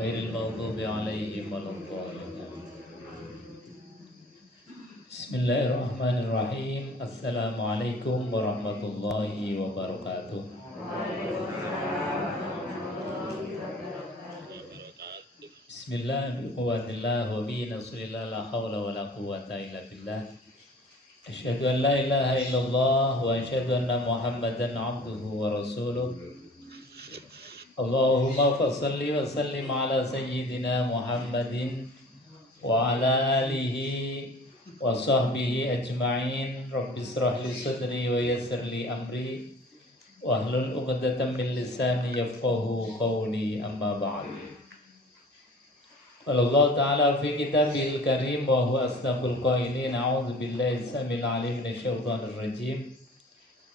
ghairil maghdubi 'alaihim waladdallin. Bismillahirrahmanirrahim. Assalamualaikum warahmatullahi wabarakatuh. Bismillahirrahmanirrahim. Wa bi nasrillah la haula wala quwwata illa billah. Asyhadu an la ilaha illallah wa asyhadu anna Muhammadan 'abduhu wa rasuluh. Allahumma fassalli wa sallim ala sayyidina Muhammadin wa ala alihi wa sahbihi ajma'in. Rabbi israh li sadri wa yassir li amri wa hlul 'uqdatam min lisani yafqahu qawli, amma ba'd. Allah Ta'ala fi kitabil karim wa huwa asdaqul qailin. A'udzu billahi samil alim minasyaitonir rajim.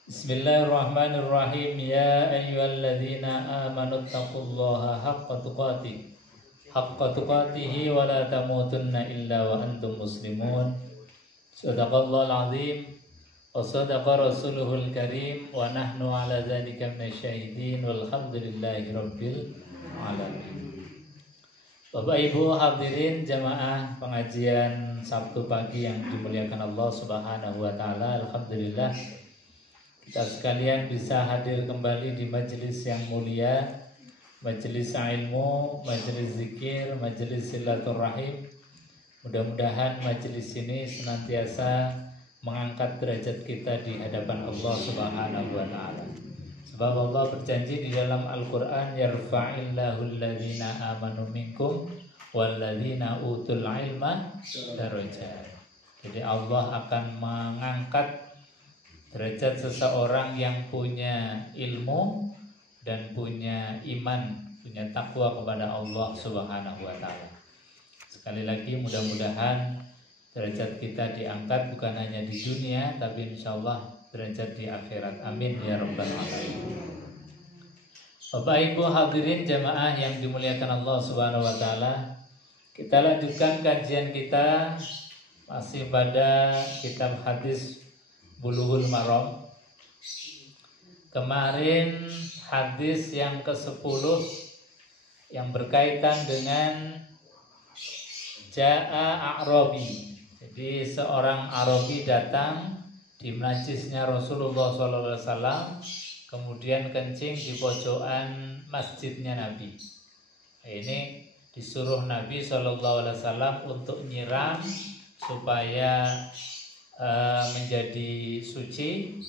Bismillahirrahmanirrahim. Ya ayyuhalladzina amanu taqullaha haqqa tuqatihi wa la tamutunna illa wa antum muslimun. Shadaqallahul azim wa shadaqa rasuluhul karim wa nahnu ala dzalika minasyahidin walhamdulillahi rabbil alamin. Bapak Ibu hadirin jamaah pengajian Sabtu pagi yang dimuliakan Allah Subhanahu wa taala. Alhamdulillah kita sekalian bisa hadir kembali di majelis yang mulia, majelis ilmu, majelis zikir, majelis silaturahim. Mudah-mudahan majelis ini senantiasa mengangkat derajat kita di hadapan Allah Subhanahu wa taala. Sebab Allah berjanji di dalam Al-Qur'an, yarfa'illahu alladhina amanu minkum walladhina utul ilma darajat. Jadi Allah akan mengangkat derajat seseorang yang punya ilmu dan punya iman, punya takwa kepada Allah Subhanahu wa taala. Sekali lagi mudah-mudahan derajat kita diangkat bukan hanya di dunia tapi insyaallah derajat di akhirat. Amin ya rabbal alamin. Bapak Ibu hadirin jamaah yang dimuliakan Allah Subhanahu wa taala, kita lanjutkan kajian kita masih pada kitab hadis Bulughul Maram. Kemarin hadis yang ke-10 yang berkaitan dengan Ja'a A'rabi. Jadi seorang Arabi datang di majlisnya Rasulullah SAW, kemudian kencing di pojokan masjidnya Nabi. Ini disuruh Nabi SAW untuk nyiram supaya menjadi suci,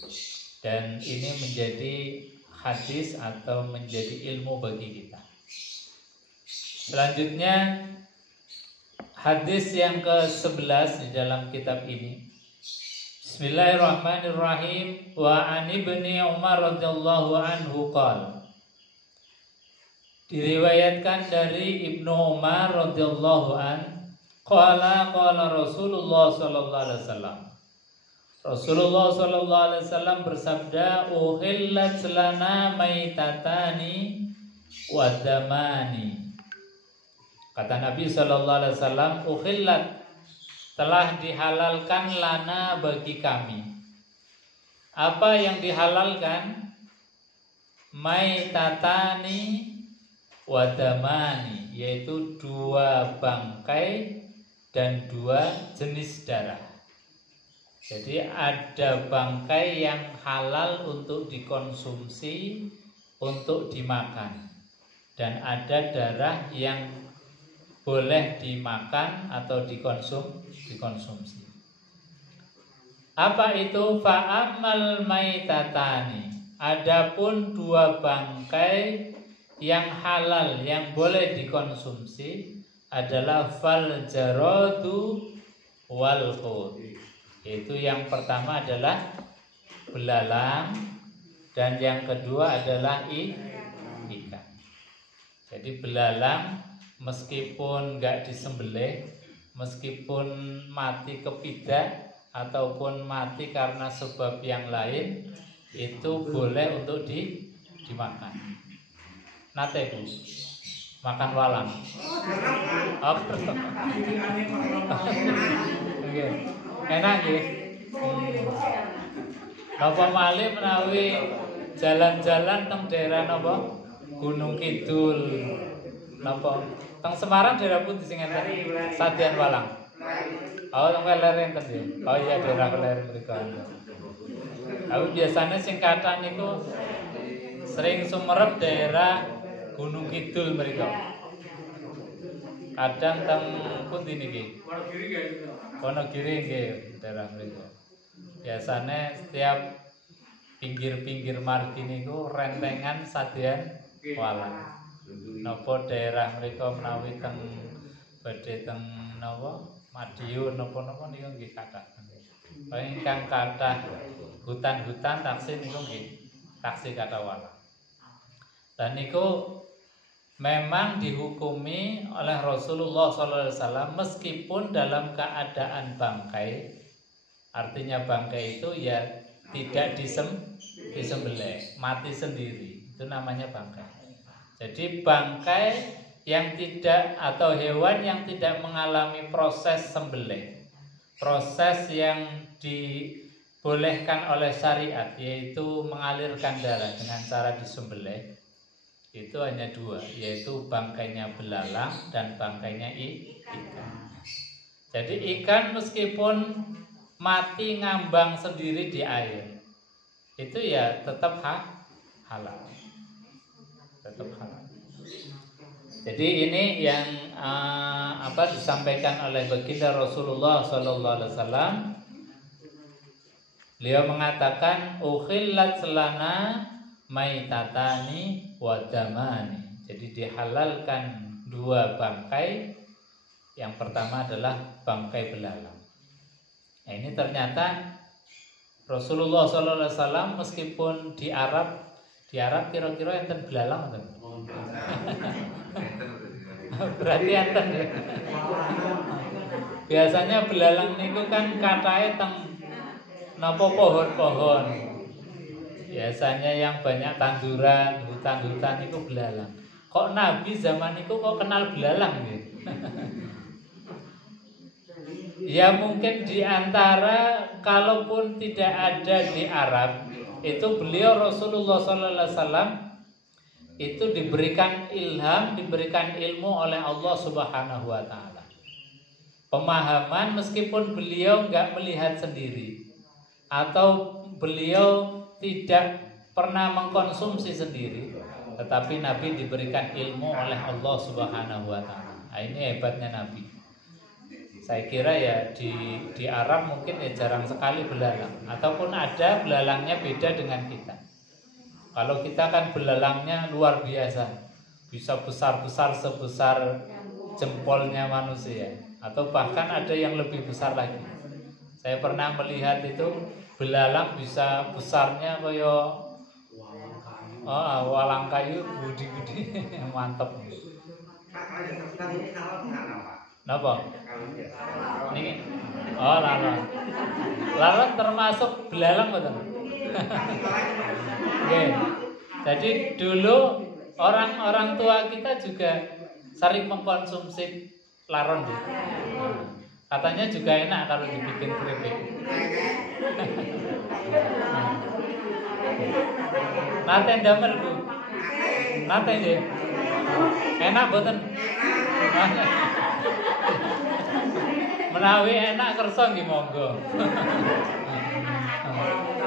dan ini menjadi hadis atau menjadi ilmu bagi kita. Selanjutnya hadis yang ke-11 di dalam kitab ini. Bismillahirrahmanirrahim. Wa an ibni Umar radhiyallahu anhu qala. Diriwayatkan dari Ibnu Umar radhiyallahu an qala Rasulullah sallallahu alaihi wasallam. Rasulullah sallallahu alaihi wasallam bersabda, uhillat lana maitatani wa damani. Kata Nabi sallallahu alaihi wasallam, uhillat, telah dihalalkan lana bagi kami. Apa yang dihalalkan? Maitatani wa damani, yaitu 2 bangkai dan 2 jenis darah. Jadi ada bangkai yang halal untuk dikonsumsi, untuk dimakan, dan ada darah yang boleh dimakan atau dikonsumsi. Apa itu? Fa'amal maitatani, adapun 2 bangkai yang halal yang boleh dikonsumsi adalah fal jaradu wal hut. Itu yang pertama adalah belalang dan yang kedua adalah ikan. Jadi belalang meskipun enggak disembelih, meskipun mati kepidak ataupun mati karena sebab yang lain, itu boleh untuk dimakan. Nate Bu, makan walang. Oke. Enak nggih. Napa malih menawi jalan-jalan teng daerah napa? Gunung Kidul. Napa? Teng Semarang daerah pundi sing enten sadean walang? Oh, teng Weler enten ya. Oh iya daerah Weler mriku. Aku biasanya sing kathah niku sering sumerep daerah Gunung Kidul mriku. Kadang teng pundi niki? Wonogiri nggih daerah mriku. Biasanya setiap pinggir-pinggir margi niku rentengan sadean walang. Napa daerah mriku menawi teng badhe teng napa Madiun napa-napa niku nggih kathah. Ingkang kathah hutan-hutan taksih niku nggih taksih kathah walang. Dan niku memang dihukumi oleh Rasulullah SAW meskipun dalam keadaan bangkai. Artinya bangkai itu ya tidak disembelih, mati sendiri. Itu namanya bangkai. Jadi bangkai yang tidak atau hewan yang tidak mengalami proses sembelih, proses yang dibolehkan oleh syariat, yaitu mengalirkan darah dengan cara disembelih, itu hanya dua, yaitu bangkainya belalang dan bangkainya ikan. Jadi ikan meskipun mati ngambang sendiri di air, itu ya tetap halal. Tetap halal. Jadi ini yang disampaikan oleh baginda Rasulullah SAW. Beliau mengatakan ukhillat lana maitatani wa damani. Jadi dihalalkan dua bangkai. Yang pertama adalah bangkai belalang. Nah, ini ternyata Rasulullah SAW meskipun di Arab kira-kira enten belalang enten. Berarti enten ya. Biasanya belalang niku kan kathahe teng napa pohon-pohon. Biasanya yang banyak tanduran, hutan-hutan itu belalang. Kok Nabi zaman itu kok kenal belalang gitu? Ya mungkin di antara kalaupun tidak ada di Arab, itu beliau Rasulullah SAW itu diberikan ilham, diberikan ilmu oleh Allah Subhanahu wa Ta'ala. Pemahaman meskipun beliau nggak melihat sendiri atau beliau tidak pernah mengkonsumsi sendiri, tetapi Nabi diberikan ilmu oleh Allah Subhanahu wa Ta'ala. Nah, ini hebatnya Nabi. Saya kira ya di Arab mungkin ya jarang sekali belalang, ataupun ada belalangnya beda dengan kita. Kalau kita kan belalangnya luar biasa, bisa besar-besar sebesar jempolnya manusia, atau bahkan ada yang lebih besar lagi. Saya pernah melihat itu belalang bisa besarnya kayak walang kayu gede-gede, mantep. Napa? Niki. Oh, laron. Laron termasuk belalang betul. Oke. Jadi dulu orang tua kita juga sering mengkonsumsi laron gitu. Katanya juga enak kalau dibikin keripik. Nate ndamel Bu. Nate nggih. Enak mboten? Menawi enak kersa nggih monggo.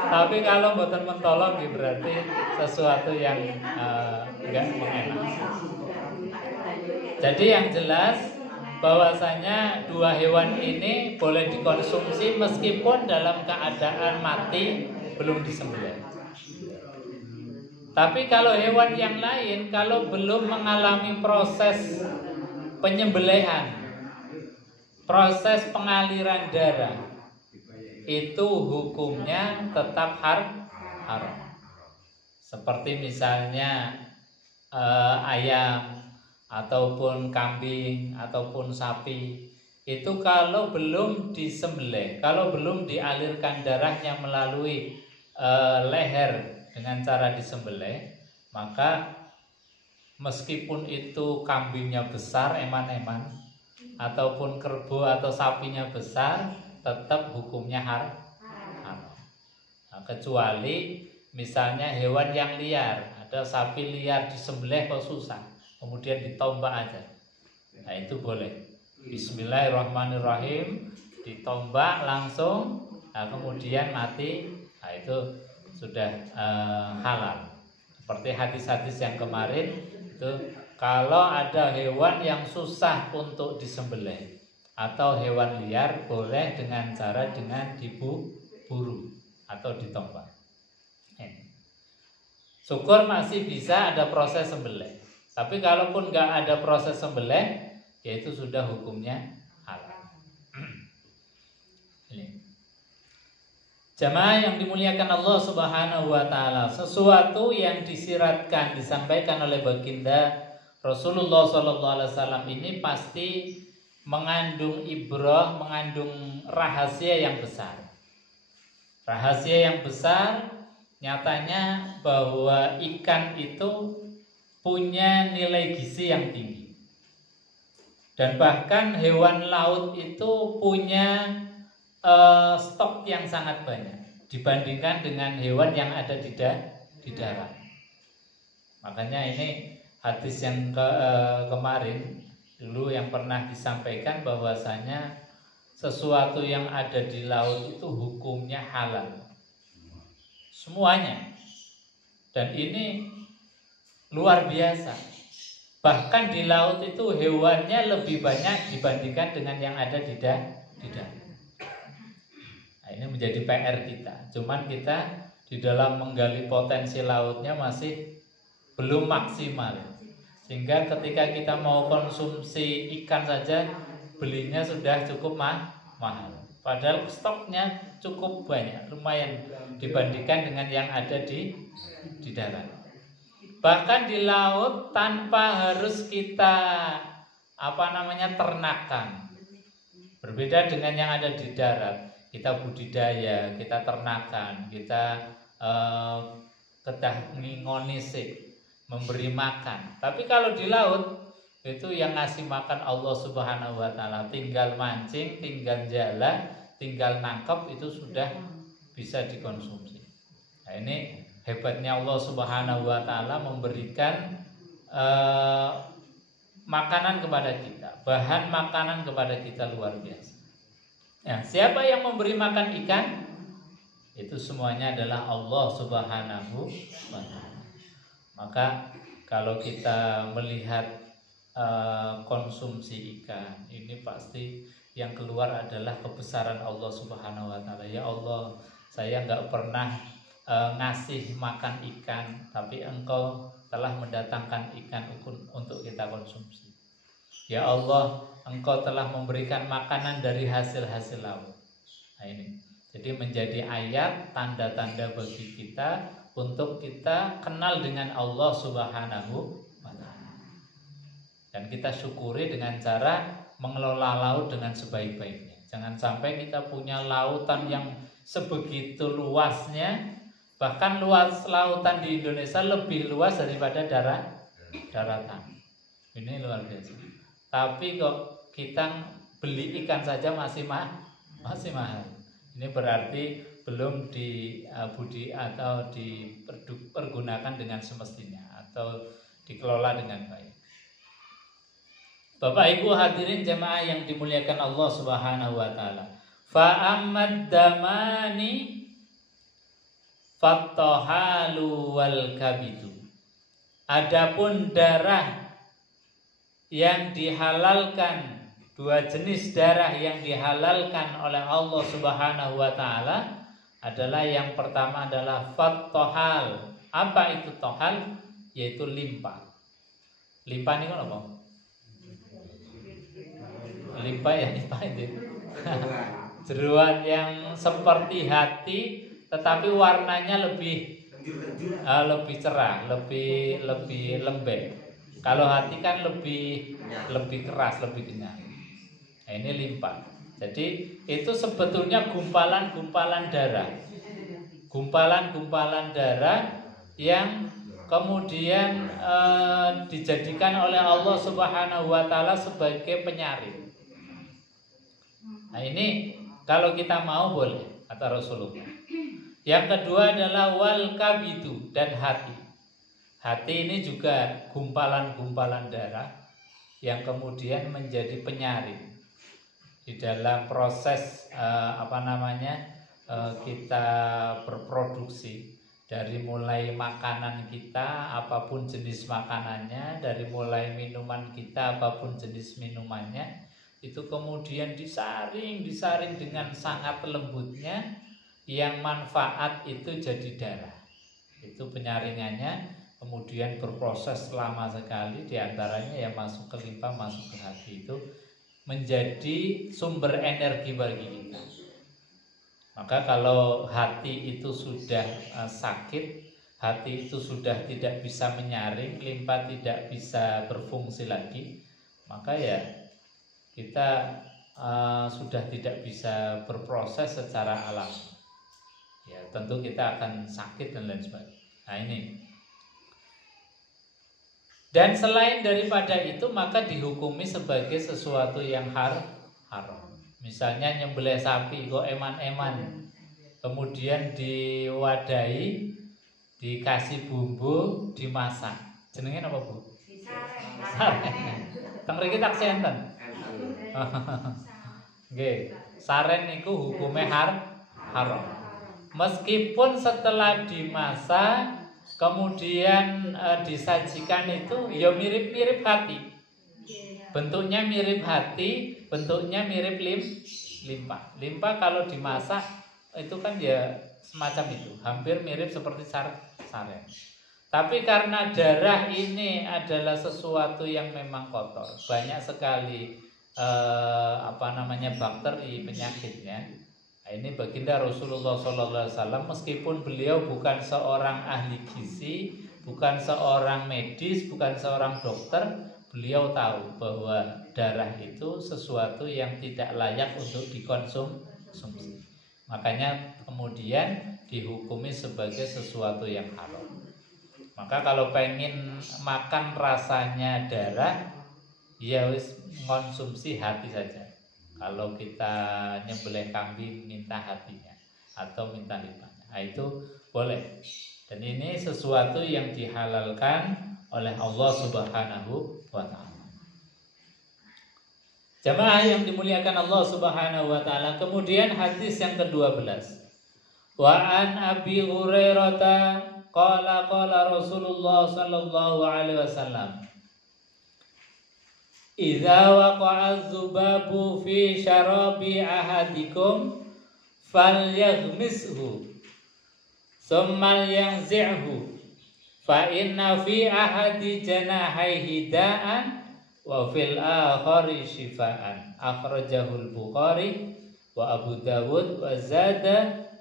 Tapi kalau mboten mentolong nggih berarti sesuatu yang enggak mengenak. Jadi yang jelas bahwasanya dua hewan ini boleh dikonsumsi meskipun dalam keadaan mati belum disembelih. Tapi kalau hewan yang lain kalau belum mengalami proses penyembelihan, proses pengaliran darah, itu hukumnya tetap haram. Seperti misalnya ayam ataupun kambing ataupun sapi, itu kalau belum disembelih, kalau belum dialirkan darahnya melalui leher dengan cara disembelih, maka meskipun itu kambingnya besar eman-eman ataupun kerbau atau sapinya besar, tetap hukumnya haram. Nah, kecuali misalnya hewan yang liar, ada sapi liar disembelih kok susah, kemudian ditombak aja. Nah itu boleh. Bismillahirrahmanirrahim, ditombak langsung, nah kemudian mati. Nah itu sudah halal. Seperti hadis-hadis yang kemarin itu, kalau ada hewan yang susah untuk disembelih atau hewan liar, boleh dengan cara diburu atau ditombak. Syukur masih bisa ada proses sembelih. Tapi kalaupun nggak ada proses sembelih, yaitu sudah hukumnya halal. Jamaah yang dimuliakan Allah Subhanahu wa taala, sesuatu yang disiratkan disampaikan oleh baginda Rasulullah sallallahu alaihi wasallam ini pasti mengandung ibrah, mengandung rahasia yang besar. Rahasia yang besar nyatanya bahwa ikan itu punya nilai gizi yang tinggi. Dan bahkan hewan laut itu punya stok yang sangat banyak dibandingkan dengan hewan yang ada di darat. Makanya ini hadis yang kemarin dulu yang pernah disampaikan bahwasanya sesuatu yang ada di laut itu hukumnya halal semuanya. Dan ini luar biasa. Bahkan di laut itu hewannya lebih banyak dibandingkan dengan yang ada di darat. Nah, ini menjadi PR kita. Cuman kita di dalam menggali potensi lautnya masih belum maksimal. Sehingga ketika kita mau konsumsi ikan saja belinya sudah cukup mahal. Padahal stoknya cukup banyak, lumayan dibandingkan dengan yang ada di darat. Bahkan di laut tanpa harus kita ternakan. Berbeda dengan yang ada di darat. Kita budidaya, kita ternakan, kita kedah ngingonisik, memberi makan. Tapi kalau di laut itu yang ngasih makan Allah Subhanahu wa taala, tinggal mancing, tinggal jalan, tinggal nangkep itu sudah bisa dikonsumsi. Nah, ini hebatnya Allah Subhanahu wa taala memberikan makanan kepada kita, bahan makanan kepada kita luar biasa. Ya, siapa yang memberi makan ikan? Itu semuanya adalah Allah Subhanahu wa taala. Maka kalau kita melihat konsumsi ikan, ini pasti yang keluar adalah kebesaran Allah Subhanahu wa taala. Ya Allah, saya enggak pernah ngasih makan ikan, tapi Engkau telah mendatangkan ikan untuk kita konsumsi. Ya Allah, Engkau telah memberikan makanan dari hasil-hasil laut. Nah ini, jadi menjadi ayat tanda-tanda bagi kita untuk kita kenal dengan Allah Subhanahu wa taala. Dan kita syukuri dengan cara mengelola laut dengan sebaik-baiknya. Jangan sampai kita punya lautan yang sebegitu luasnya. Bahkan luas lautan di Indonesia lebih luas daripada daratan. Ini luar biasa. Tapi kok kita beli ikan saja masih mahal. Ini berarti belum dibudi atau dipergunakan dengan semestinya atau dikelola dengan baik. Bapak Ibu hadirin jemaah yang dimuliakan Allah Subhanahu wa taala. Fa ammad damani fattahalu wal kabidu. Adapun darah yang dihalalkan, dua jenis darah yang dihalalkan oleh Allah Subhanahu wa taala adalah yang pertama adalah fattahal. Apa itu tohal? Yaitu limpa. Limpa ini apa? Limpa itu. Jeruan yang seperti hati tetapi warnanya lebih cerah, lebih lembek. Kalau hati kan lebih keras, lebih kenyal. Nah, ini limpa. Jadi itu sebetulnya gumpalan-gumpalan darah. Gumpalan-gumpalan darah yang kemudian dijadikan oleh Allah Subhanahu wa taala sebagai penyaring. Nah, ini kalau kita mau boleh, kata Rasulullah. Yang kedua adalah wal kabidu, dan hati. Hati ini juga gumpalan-gumpalan darah yang kemudian menjadi penyaring di dalam proses kita berproduksi, dari mulai makanan kita apapun jenis makanannya, dari mulai minuman kita apapun jenis minumannya, itu kemudian disaring dengan sangat lembutnya, yang manfaat itu jadi darah. Itu penyaringannya kemudian berproses lama sekali, diantaranya yang masuk ke limpa, masuk ke hati, itu menjadi sumber energi bagi kita. Maka kalau hati itu sudah sakit, hati itu sudah tidak bisa menyaring, limpa tidak bisa berfungsi lagi, maka ya kita sudah tidak bisa berproses secara alami. Ya tentu kita akan sakit dan lain sebagainya. Nah ini. Dan selain daripada itu, maka dihukumi sebagai sesuatu yang haram. Misalnya nyembelih sapi kok eman-eman, kemudian diwadahi, dikasih bumbu, dimasak. Jenenge apa, Bu? Saren. Teng mriki tak senten. Nggih, saren niku hukume haram. Meskipun setelah dimasak kemudian disajikan itu ya mirip-mirip hati, bentuknya mirip hati, bentuknya mirip limpa. Limpa kalau dimasak itu kan ya semacam itu, hampir mirip seperti saren. Tapi karena darah ini adalah sesuatu yang memang kotor, banyak sekali bakteri penyakitnya. Ini baginda Rasulullah SAW, meskipun beliau bukan seorang ahli gizi, bukan seorang medis, bukan seorang dokter, beliau tahu bahwa darah itu sesuatu yang tidak layak untuk dikonsumsi. Makanya kemudian dihukumi sebagai sesuatu yang haram. Maka kalau pengen makan rasanya darah, ya wis mengonsumsi hati saja. Kalau kita nyembelih kambing minta hatinya atau minta limpahnya, nah, itu boleh. Dan ini sesuatu yang dihalalkan oleh Allah Subhanahu wa ta'ala. Jamaah yang dimuliakan Allah Subhanahu wa ta'ala. Kemudian hadis yang ke-12. Wa an Abi Hurairah qala Rasulullah sallallahu alaihi wasallam, idza waqa'a dzubabu fi syarabi ahadikum falyaghmishu thumma yanzi'hu fa inna fi ahadi janahaihi da'an wa fil akhari shifaan. Akhrajahul Bukhari wa Abu Dawud wa zada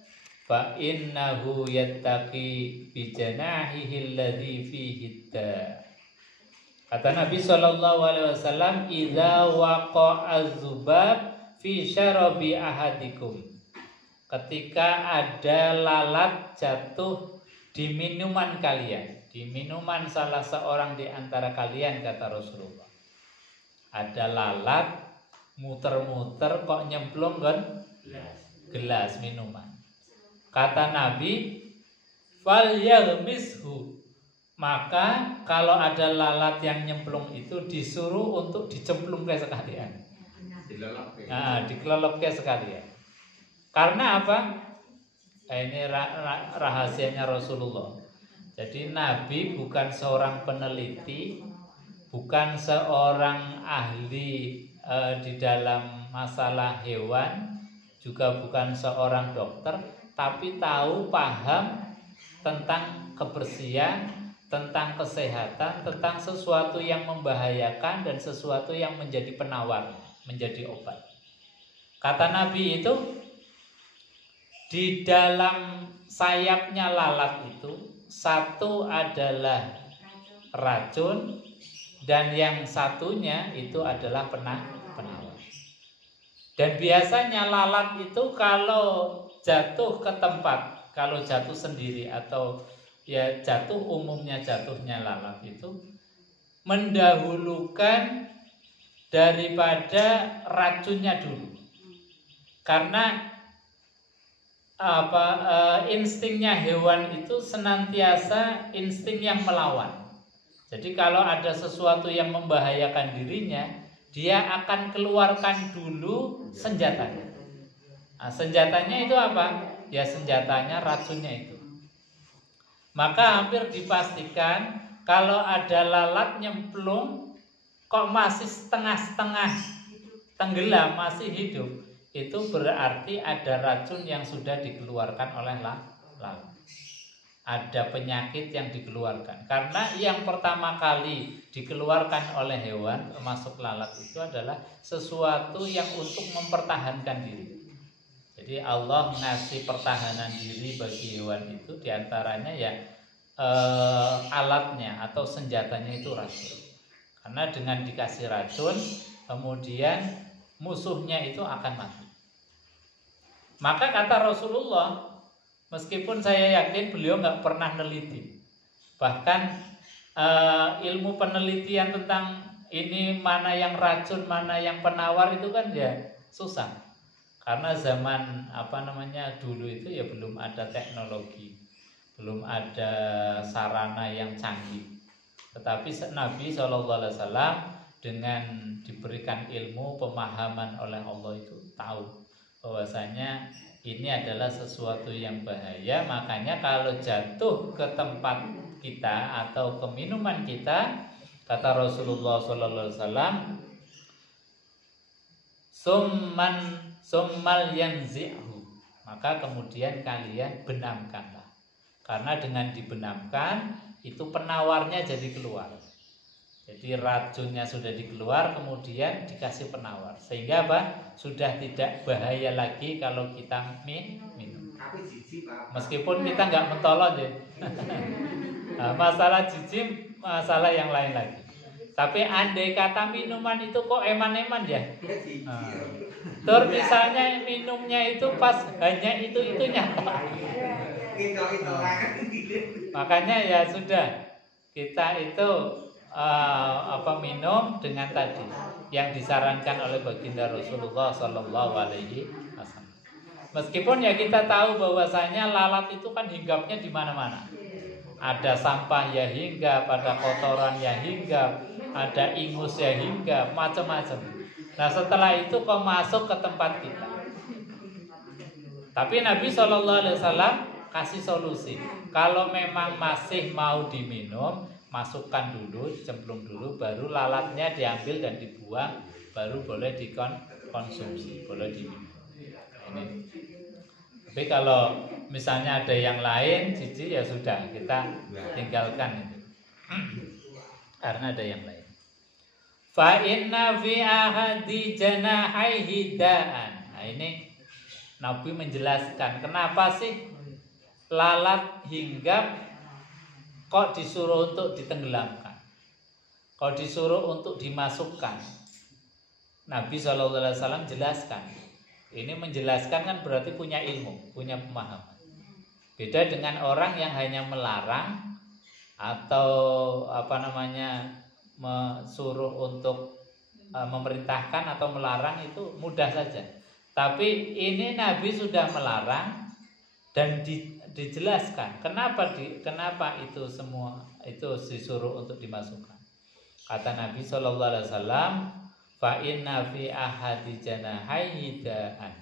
fa innahu yattaqi bi janahihi alladhi fihi da'. Kata Nabi SAW, idza waqa'a dzubab fi syarabi ahadikum. Ketika ada lalat jatuh di minuman kalian, di minuman salah seorang di antara kalian, kata Rasulullah. Ada lalat muter-muter kok nyemplung kan gelas minuman. Kata Nabi, falyaghmishu. Maka kalau ada lalat yang nyemplung itu disuruh untuk dicemplungkan sekalian. Dikelelepkan sekalian. Karena apa? Ini rahasianya Rasulullah. Jadi Nabi bukan seorang peneliti, bukan seorang ahli di dalam masalah hewan, juga bukan seorang dokter, tapi tahu, paham tentang kebersihan, tentang kesehatan, tentang sesuatu yang membahayakan dan sesuatu yang menjadi penawar, menjadi obat. Kata Nabi itu, di dalam sayapnya lalat itu, satu adalah racun dan yang satunya itu adalah penawar. Dan biasanya lalat itu kalau jatuh ke tempat, kalau jatuh sendiri atau ya jatuh, umumnya jatuhnya lalat itu mendahulukan daripada racunnya dulu. Karena instingnya hewan itu senantiasa insting yang melawan. Jadi kalau ada sesuatu yang membahayakan dirinya, dia akan keluarkan dulu senjatanya. Nah, senjatanya itu apa? Ya senjatanya racunnya itu. Maka hampir dipastikan kalau ada lalat nyemplung kok masih setengah-setengah tenggelam, masih hidup, itu berarti ada racun yang sudah dikeluarkan oleh lalat. Ada penyakit yang dikeluarkan. Karena yang pertama kali dikeluarkan oleh hewan, termasuk lalat, itu adalah sesuatu yang untuk mempertahankan diri. Jadi Allah ngasih pertahanan diri bagi hewan itu, diantaranya ya alatnya atau senjatanya itu racun. Karena dengan dikasih racun, kemudian musuhnya itu akan mati. Maka kata Rasulullah, meskipun saya yakin beliau nggak pernah neliti, bahkan ilmu penelitian tentang ini mana yang racun, mana yang penawar itu kan ya susah. Karena zaman dulu itu ya belum ada teknologi, belum ada sarana yang canggih. Tetapi Nabi SAW dengan diberikan ilmu pemahaman oleh Allah itu tahu bahwasanya ini adalah sesuatu yang bahaya. Makanya kalau jatuh ke tempat kita atau ke minuman kita, kata Rasulullah SAW, summal yanzi'hu, maka kemudian kalian benamkanlah. Karena dengan dibenamkan itu penawarnya jadi keluar. Jadi racunnya sudah dikeluar, kemudian dikasih penawar, sehingga apa? Sudah tidak bahaya lagi kalau kita minum. Meskipun kita nggak mentolong ya. Nah, masalah jijik, masalah yang lain lagi. Tapi andai kata minuman itu kok eman-eman ya. Terus misalnya minumnya itu pas hanya itu-itunya. Makanya ya sudah, kita itu minum dengan tadi yang disarankan oleh baginda Rasulullah Sallallahu Alaihi Wasallam. Meskipun ya kita tahu bahwasanya lalat itu kan hinggapnya di mana-mana. Ada sampah ya hinggap, ada kotoran ya hinggap, ada ingus ya hinggap, macam-macam. Nah setelah itu kok masuk ke tempat kita. Tapi Nabi Sallallahu Alaihi Wasallam kasih solusi. Kalau memang masih mau diminum, masukkan dulu, dicemplung dulu, baru lalatnya diambil dan dibuang, baru boleh dikonsumsi, boleh diminum. Ini. Tapi kalau misalnya ada yang lain, jijik ya sudah, kita tinggalkan itu. Karena ada yang lain. Fa inna fi ahadi janahaihi da'an. Nah ini Nabi menjelaskan kenapa sih lalat hinggap kok disuruh untuk ditenggelamkan, kok disuruh untuk dimasukkan. Nabi SAW jelaskan. Ini menjelaskan kan berarti punya ilmu, punya pemahaman. Beda dengan orang yang hanya melarang atau suruh untuk memerintahkan atau melarang, itu mudah saja. Tapi ini Nabi sudah melarang dan dijelaskan kenapa itu semua itu disuruh untuk dimasukkan. Kata Nabi SAW, fa inna fi ahadi janahaihi da'an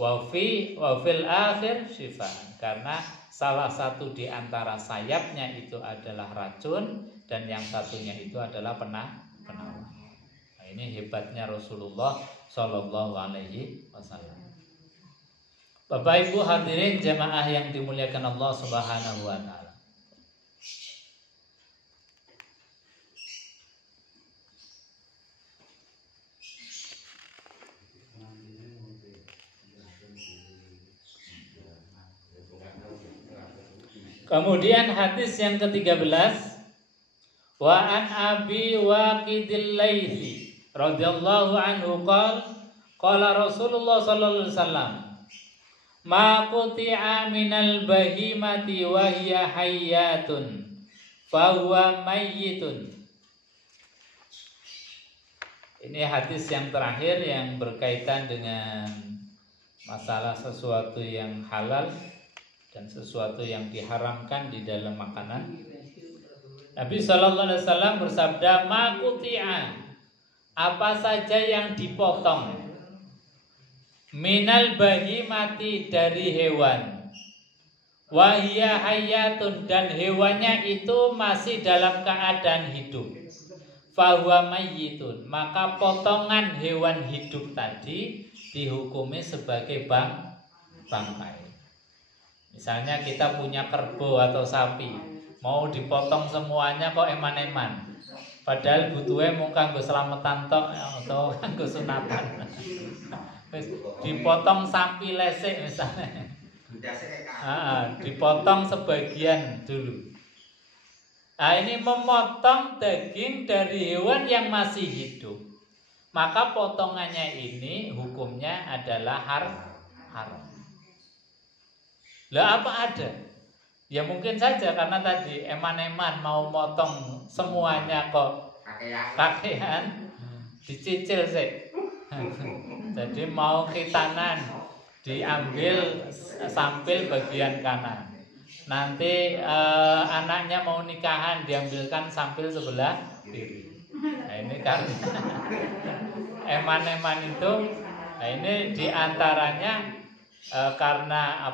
wa fil akhir shifaan. Karena salah satu di antara sayapnya itu adalah racun dan yang satunya itu adalah penawar. Nah, ini hebatnya Rasulullah Sallallahu Alaihi Wasallam. Bapak Ibu hadirin jamaah yang dimuliakan Allah Subhanahu wa taala. Kemudian hadis yang ke-13, wa an Abi Waqidil Laitsi radhiyallahu anhu qala Rasulullah sallallahu alaihi wasallam, ma quti'a minal bahimati wa hiya hayyatun fa huwa mayyitun. Ini hadis yang terakhir yang berkaitan dengan masalah sesuatu yang halal dan sesuatu yang diharamkan di dalam makanan. Nabi Shallallahu Alaihi Wasallam bersabda, "Makuti'a, apa saja yang dipotong, minal bahimati dari hewan, wahia hayatun dan hewannya itu masih dalam keadaan hidup, fahuwa mayyitun, maka potongan hewan hidup tadi dihukumi sebagai bangkai." Misalnya kita punya kerbau atau sapi, mau dipotong semuanya kok eman-eman, padahal butuhnya mau kanggo slametan tok atau kanggo sunatan. Dipotong sapi lesik misalnya, dipotong sebagian dulu. Nah, ini memotong daging dari hewan yang masih hidup, maka potongannya ini hukumnya adalah haram. Lah apa ada? Ya mungkin saja karena tadi eman-eman mau motong semuanya kok kakean, dicicil sih. Jadi mau khitanan diambil sampil bagian kanan. Nanti anaknya mau nikahan diambilkan sampil sebelah kiri. Nah ini kan eman-eman itu, nah ini diantaranya karena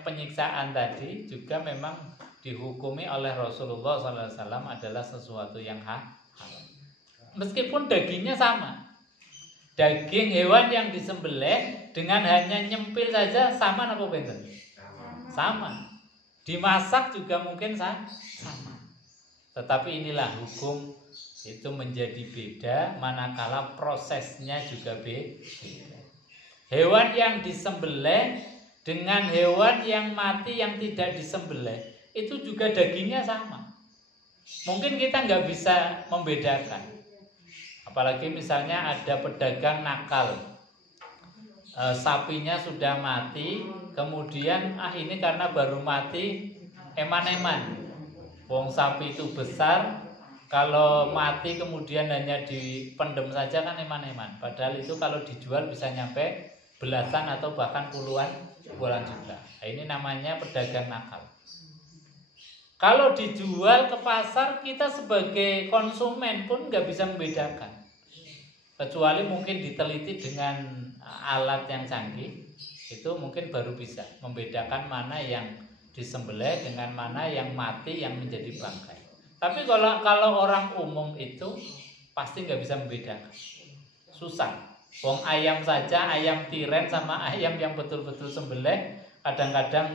penyiksaan tadi juga memang dihukumi oleh Rasulullah SAW adalah sesuatu yang haram. Meskipun dagingnya sama, daging hewan yang disembelih dengan hanya nyempil saja sama apa beda? Sama. Dimasak juga mungkin sama. Tetapi inilah hukum itu menjadi beda manakala prosesnya juga beda. Hewan yang disembelih dengan hewan yang mati yang tidak disembelih itu juga dagingnya sama. Mungkin kita nggak bisa membedakan. Apalagi misalnya ada pedagang nakal, sapinya sudah mati, kemudian ini karena baru mati eman-eman. Wong sapi itu besar, kalau mati kemudian hanya dipendem saja kan eman-eman. Padahal itu kalau dijual bisa nyampe belasan atau bahkan puluhan juta. Nah, ini namanya pedagang nakal. Kalau dijual ke pasar, kita sebagai konsumen pun nggak bisa membedakan, kecuali mungkin diteliti dengan alat yang canggih. Itu mungkin baru bisa membedakan mana yang disembelih dengan mana yang mati yang menjadi bangkai. Tapi kalau orang umum itu pasti nggak bisa membedakan, susah. Wong ayam saja, ayam tiren sama ayam yang betul-betul sembelih kadang-kadang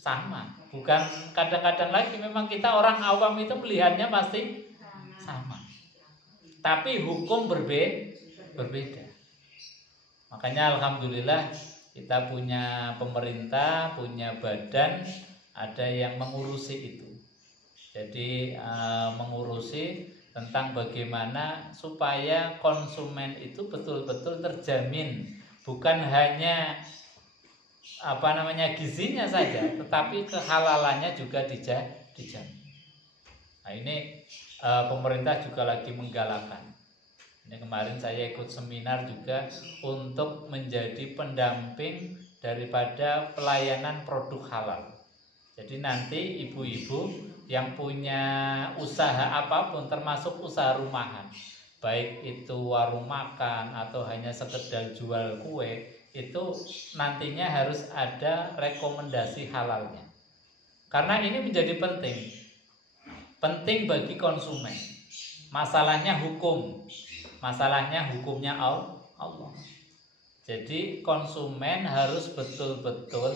sama. Bukan kadang-kadang lagi, memang kita orang awam itu melihatnya pasti sama. Tapi hukum berbeda. Makanya alhamdulillah kita punya pemerintah, punya badan, ada yang mengurusi itu. Jadi mengurusi tentang bagaimana supaya konsumen itu betul-betul terjamin, bukan hanya gizinya saja, tetapi kehalalannya juga dijamin. Nah ini pemerintah juga lagi menggalakkan. Ini kemarin saya ikut seminar juga untuk menjadi pendamping daripada pelayanan produk halal. Jadi nanti ibu-ibu yang punya usaha apapun, termasuk usaha rumahan, baik itu warung makan atau hanya sekedar jual kue, itu nantinya harus ada rekomendasi halalnya. Karena ini menjadi penting bagi konsumen. Masalahnya hukumnya Allah. Jadi konsumen harus betul-betul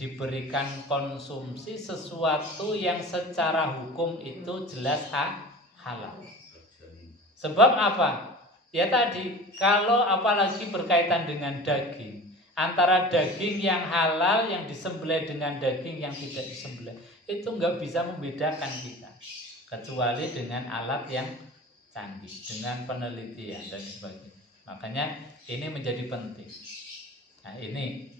diberikan konsumsi sesuatu yang secara hukum itu jelas halal. Sebab apa? Ya tadi, kalau apalagi berkaitan dengan daging, antara daging yang halal yang disembelih dengan daging yang tidak disembelih, itu nggak bisa membedakan kita, kecuali dengan alat yang canggih, dengan penelitian dan sebagainya. Makanya ini menjadi penting. Nah ini,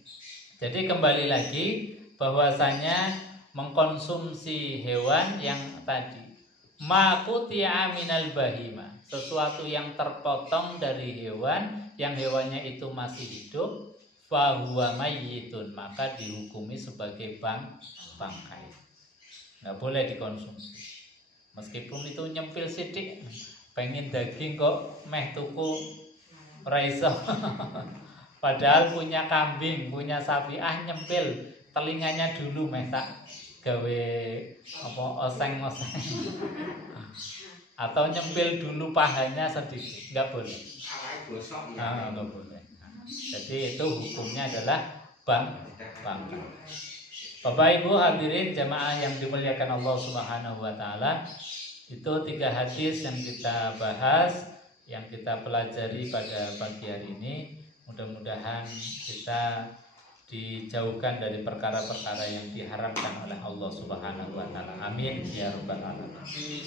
jadi kembali lagi bahwasanya mengkonsumsi hewan yang tadi maquti'a minal bahima, sesuatu yang terpotong dari hewan yang hewannya itu masih hidup, fahuwa mayyitun, maka dihukumi sebagai bangkai, nggak boleh dikonsumsi. Meskipun itu nyempil sidik, pengen daging kok meh tuku ora iso. Padahal punya kambing, punya sapi, nyempil telinganya dulu meh tak gawe apa oseng-oseng. Atau nyempil dulu pahanya sedikit, enggak boleh. Enggak boleh. Jadi itu hukumnya adalah bangkai. Bapak Ibu hadirin jamaah yang dimuliakan Allah Subhanahu wa taala, itu 3 hadis yang kita bahas, yang kita pelajari pada pagi hari ini. Mudah-mudahan kita dijauhkan dari perkara-perkara yang diharamkan oleh Allah Subhanahu wa taala. Amin ya rabbal alamin.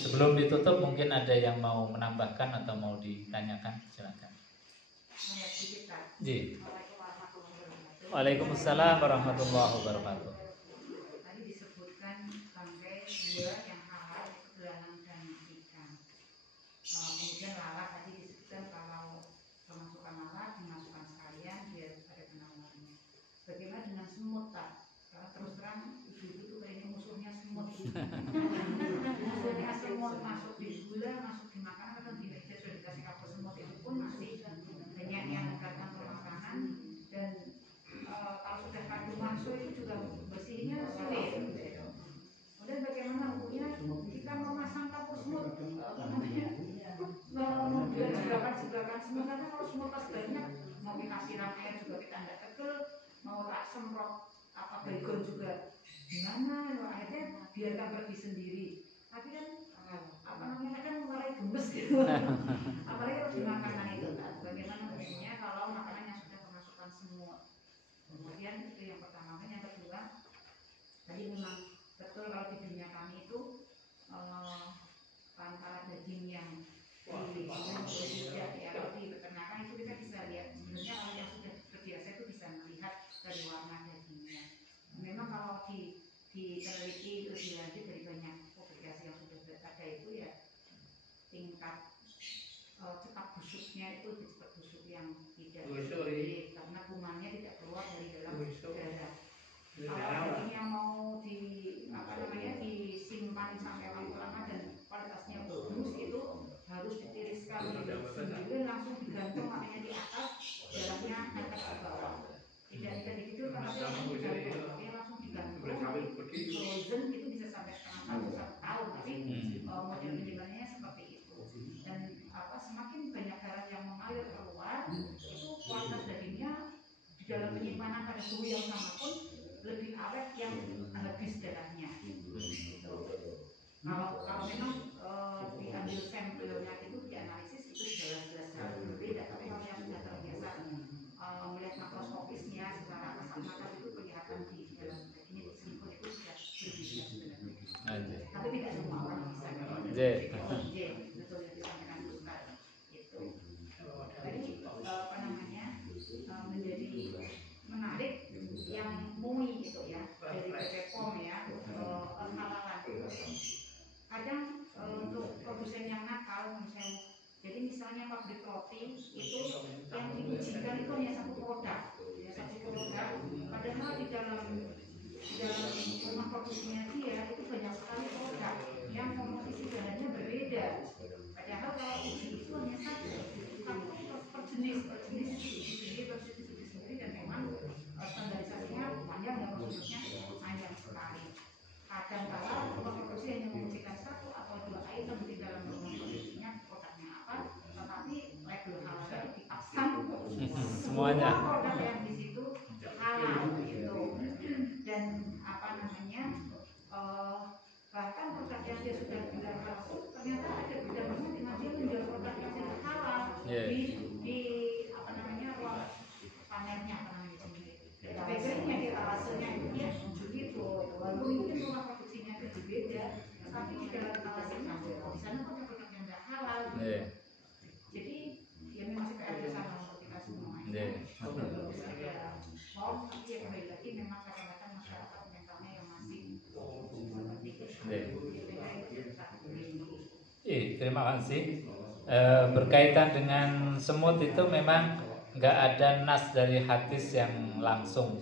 Sebelum ditutup mungkin ada yang mau menambahkan atau mau ditanyakan, silakan. Ji. Waalaikumsalam warahmatullahi wabarakatuh. Tadi disebutkan sampai 2 yang halal itu belalang dan ikan. Kemudian lalat tadi disebutkan kalau kemasukan lalat dimasukkan sekalian biar ada penawarnya. Bagaimana dengan semut, Pak? Karena terus terang ibu-ibu itu kayaknya musuhnya semut. Musuhnya semut masuk di gula, masuk di makanan, atau di meja sudah dikasih kapur semut itu pun masih banyak yang datang ke makanan. Dan kalau sudah kandung masuk itu juga bersihnya sulit. Kemudian bagaimana hukumnya kita memasang kapur semut, membuat jebakan-jebakan semut, karena kalau semut pas banyak mau kita siram air juga kita tidak tegel, mau tak semprot apa baygon juga gimana, akhirnya biarkan pergi sendiri. Tapi kan apa namanya kan mulai gemes gitu. Apalagi kalau di makanan itu, bagaimana hukumnya kalau makanannya sudah kemasukan semut. Kemudian itu yang pertama. Yang kedua, tadi memang betul kalau di dunia kami itu antara daging yang ya, kalau di peternakan itu kita bisa lihat sebenarnya kalau yang sudah terbiasa itu bisa melihat dari warna dagingnya. Memang kalau diteliti lebih lanjut dari banyak publikasi yang sudah ada itu ya tingkat cepat busuknya itu lebih cepat busuk yang tidak jadi karena kumannya tidak keluar dari dalam darah. Kalau dagingnya mau disimpan sampai lama dan kualitasnya bagus itu harus ditiriskan sendiri langsung digantung makanya di atas, darahnya naik ke bawah. Tidak begitu karena langsung digantung, nanti frozen itu bisa sampai setengah tahun, 1 tahun. Tapi model minimalnya seperti itu. Dan semakin banyak darah yang mengalir keluar, itu kualitas dagingnya di dalam penyimpanan pada suhu yang sama pun lebih awet yang habis darahnya. Kalau memang diambil sampelnya itu dianalisis itu jelas-jelas berbeda. Tapi kalau yang sudah terbiasa melihat makroskopisnya secara kasat mata itu kelihatan di dalam dagingnya selingkuh itu sudah berbeda sebenarnya. Tapi tidak semua orang bisa. Betul yang disampaikan Ustaz itu. Jadi menjadi menarik yang MUI itu ya dari BPOM ya halalan. Kadang untuk produsen yang nakal misalnya, jadi misalnya pabrik roti itu yang diizinkan itu hanya satu produk, padahal di dalam rumah produksinya dia itu banyak sekali produk yang komposisi bahannya berbeda. Padahal kalau uji itu hanya satu per jenis sendiri dan memang standarisasinya panjang dan prosedurnya panjang sekali. Kadang-kala rumah produksi hanya mengujikan 1 atau 2 item di dalam rumah produksinya produknya apa, tetapi label halalnya itu dipasang semuanya. Semua produk yang di situ halal gitu. Dan bahkan produk yang dia sudah bilang halal pun ternyata ada beda-beda dengan dia menjual produk yang tidak halal di ruang panennya backgroundnya di hasilnya itu dia begitu. Walaupun mungkin rumah produksinya itu berbeda, tapi di dalam hasilnya di sana kok ada produk yang tidak halal. Jadi ya memang masih PR bersama untuk kita semua. Bagus ada form, tapi ya kembali lagi memang kadang-kadang masyarakat mentalnya yang masih seperti itu. Terima kasih. Berkaitan dengan semut itu memang nggak ada nas dari hadis yang langsung,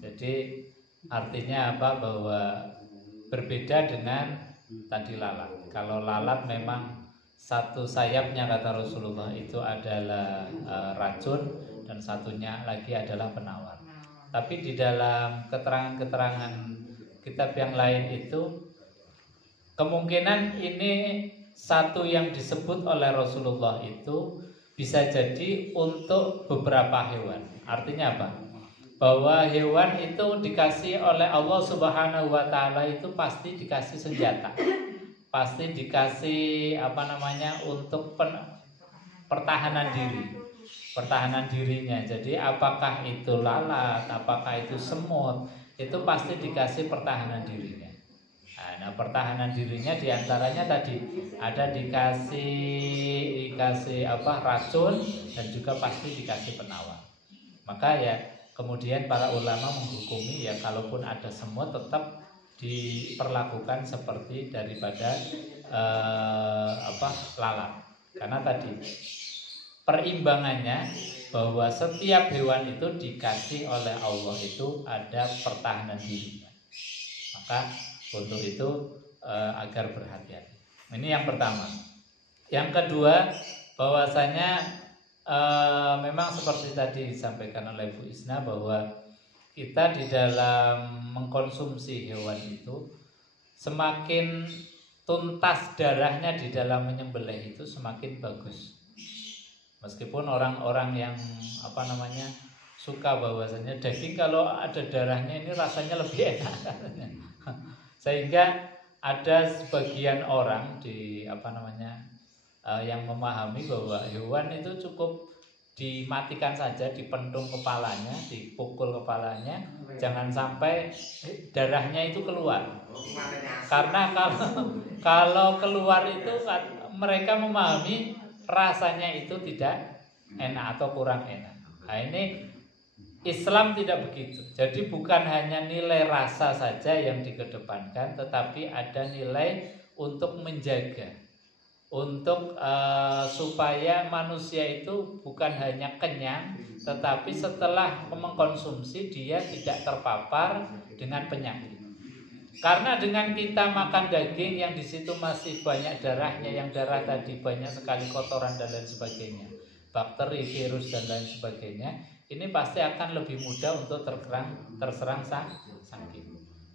Jadi artinya apa? Bahwa berbeda dengan tadi lalat. Kalau lalat memang satu sayapnya kata Rasulullah itu adalah racun dan satunya lagi adalah penawar. Tapi di dalam keterangan-keterangan kitab yang lain itu kemungkinan ini satu yang disebut oleh Rasulullah itu bisa jadi untuk beberapa hewan. Artinya apa? Bahwa hewan itu dikasih oleh Allah Subhanahu wa taala itu pasti dikasih senjata. Pasti dikasih untuk pertahanan diri. Pertahanan dirinya. Jadi apakah itu lalat, apakah itu semut, itu pasti dikasih pertahanan dirinya. Nah, pertahanan dirinya diantaranya tadi ada dikasih racun dan juga pasti dikasih penawar. Maka ya kemudian para ulama menghukumi ya kalaupun ada semut tetap diperlakukan seperti daripada lalat. Karena tadi perimbangannya bahwa setiap hewan itu dikasih oleh Allah itu ada pertahanan dirinya. Maka untuk itu agar berhati-hati. Ini yang pertama. Yang kedua, bahwasanya memang seperti tadi disampaikan oleh Bu Isna bahwa kita di dalam mengkonsumsi hewan itu semakin tuntas darahnya di dalam menyembelih itu semakin bagus. Meskipun orang-orang yang suka bahwasanya daging kalau ada darahnya ini rasanya lebih enak katanya. Sehingga ada sebagian orang yang memahami bahwa hewan itu cukup dimatikan saja, dipentung kepalanya, dipukul kepalanya, jangan sampai darahnya itu keluar. Karena kalau keluar itu mereka memahami rasanya itu tidak enak atau kurang enak. Nah, ini Islam tidak begitu. Jadi bukan hanya nilai rasa saja yang dikedepankan, tetapi ada nilai untuk menjaga, untuk supaya manusia itu bukan hanya kenyang, tetapi setelah mengkonsumsi dia tidak terpapar dengan penyakit. Karena dengan kita makan daging yang di situ masih banyak darahnya, yang darah tadi banyak sekali kotoran dan lain sebagainya, bakteri, virus dan lain sebagainya, ini pasti akan lebih mudah untuk terserang sakit.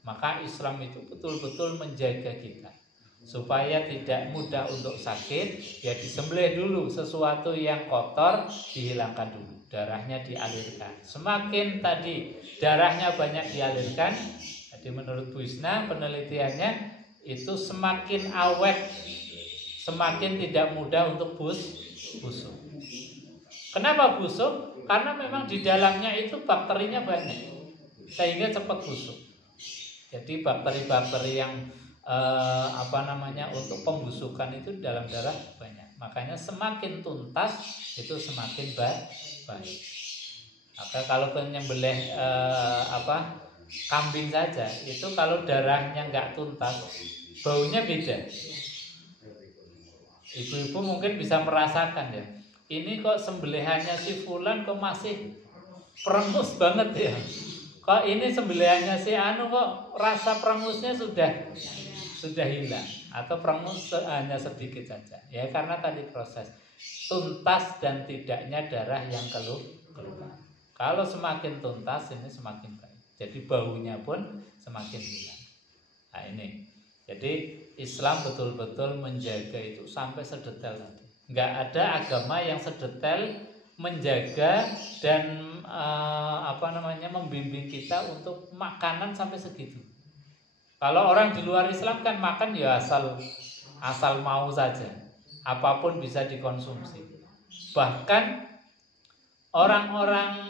Maka Islam itu betul-betul menjaga kita supaya tidak mudah untuk sakit. Ya disembelih dulu, sesuatu yang kotor dihilangkan dulu, darahnya dialirkan. Semakin tadi darahnya banyak dialirkan, jadi menurut Bu Isna penelitiannya itu semakin awet, semakin tidak mudah untuk busuk. Kenapa busuk? Karena memang di dalamnya itu bakterinya banyak, sehingga cepat busuk. Jadi bakteri-bakteri yang untuk pembusukan itu dalam darah banyak. Makanya semakin tuntas itu semakin baik. Maka kalau penyembelih kambing saja itu kalau darahnya nggak tuntas, baunya beda. Ibu-ibu mungkin bisa merasakan ya. Ini kok sembelihannya si fulan kok masih perengus banget ya. Kok ini sembelihannya si kok rasa perengusnya sudah hilang atau perengus hanya sedikit saja. Ya karena tadi proses tuntas dan tidaknya darah yang keluar. Kalau semakin tuntas ini semakin baik. Jadi baunya pun semakin hilang. Nah ini. Jadi Islam betul-betul menjaga itu sampai sedetail tadi. Enggak ada agama yang sedetail menjaga dan membimbing kita untuk makanan sampai segitu. Kalau orang di luar Islam kan makan ya asal mau saja. Apapun bisa dikonsumsi. Bahkan orang-orang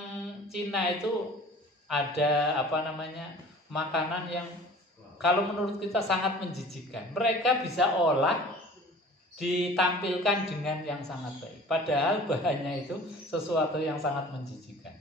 Cina itu ada makanan yang kalau menurut kita sangat menjijikkan. Mereka bisa olah ditampilkan dengan yang sangat baik. Padahal bahannya itu sesuatu yang sangat menjijikkan.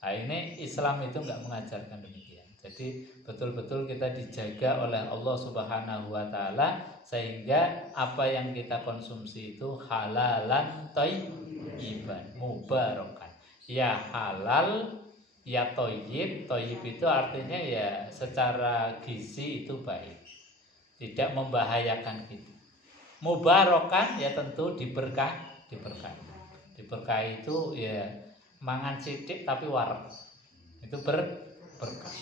Nah ini Islam itu enggak mengajarkan demikian. Jadi betul-betul kita dijaga oleh Allah Subhanahu wa taala sehingga apa yang kita konsumsi itu halalan thayyiban mubarakan. Ya halal, ya thayyib. Thayyib itu artinya ya secara gizi itu baik. tidak membahayakan kita. Mubarokan ya tentu diberkah itu ya mangan sithik tapi warak, itu berkah.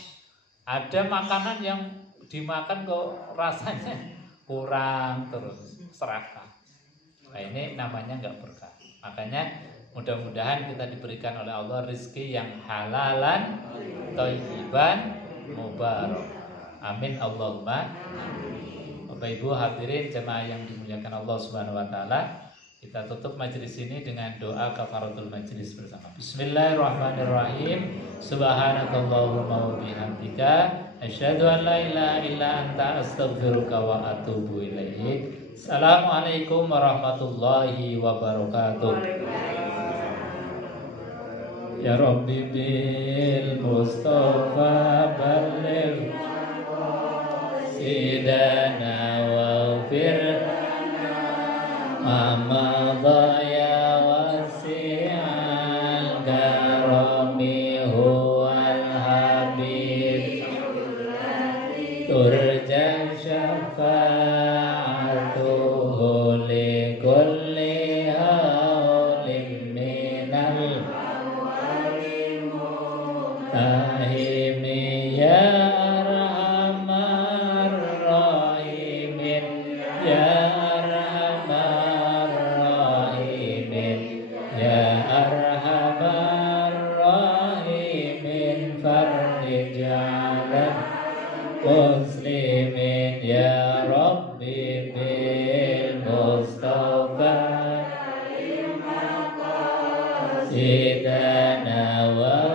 Ada makanan yang dimakan kok rasanya kurang terus serakah, nah ini namanya nggak berkah. Makanya mudah-mudahan kita diberikan oleh Allah rezeki yang halalan thayyiban mubarak. Amin Allahumma. Bapak Ibu hadirin jemaah yang dimuliakan Allah Subhanahu wa taala, kita tutup majelis ini dengan doa kafaratul majelis bersama. Bismillahirrahmanirrahim. Subhanakallahumma wa bihamdika asyhadu an la ilaha illa anta astaghfiruka wa atubu ilaik. Assalamualaikum warahmatullahi wabarakatuh. Ya Rabbi bil Mustafa balligh sidana waghfir ma dhaya wasi'al karami huwal habib turja syafa'atuhu li kulli hawlim minal tahimi ya arhamar rahimin ya arhamar rahimin ya arhamar rahimin farrij 'alal muslimin ya Rabbi bil Mustafa sidana wa